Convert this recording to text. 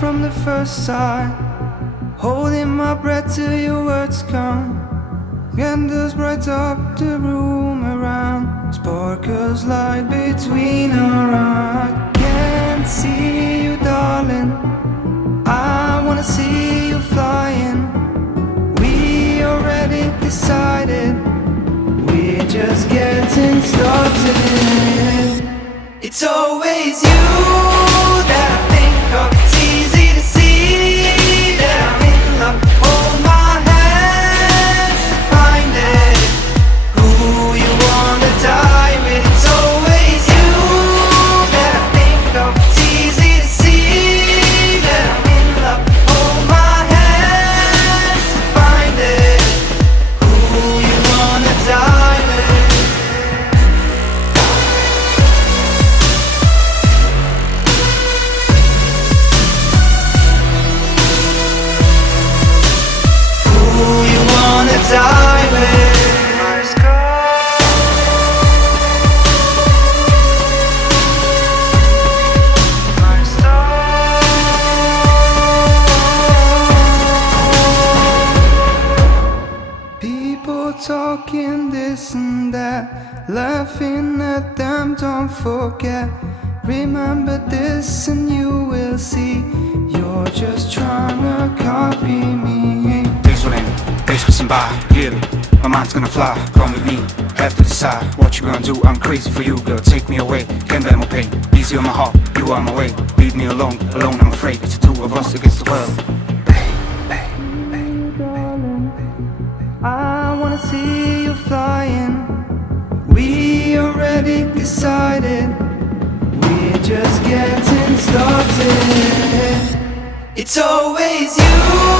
from the first sight, holding my breath till your words come. Candles bright up the room around, sparkles light between our eyes. Can't see you, darling, I wanna see you flying. We already decided, we're just getting started. It's always you that I think of. It's easy to see that I'm in love. Hold my hands to find it. Who you wanna die with? It's always you that I think of. It's easy to see that I'm in love. Hold my hands to find it. Who you wanna die with? Die with my scars. My stars. People talking this and that, laughing at them, don't forget. Remember this and you will see, you're just trying to copy me. Days passing by, yeah, my mind's gonna fly. Come with me, have to decide what you gonna do. I'm crazy for you, girl, take me away. Can't bear more pain, easy on my heart, you are my way. Leave me alone, alone I'm afraid. It's the two of us against the world. I wanna see you flying. We already decided, we're just getting started. It's always you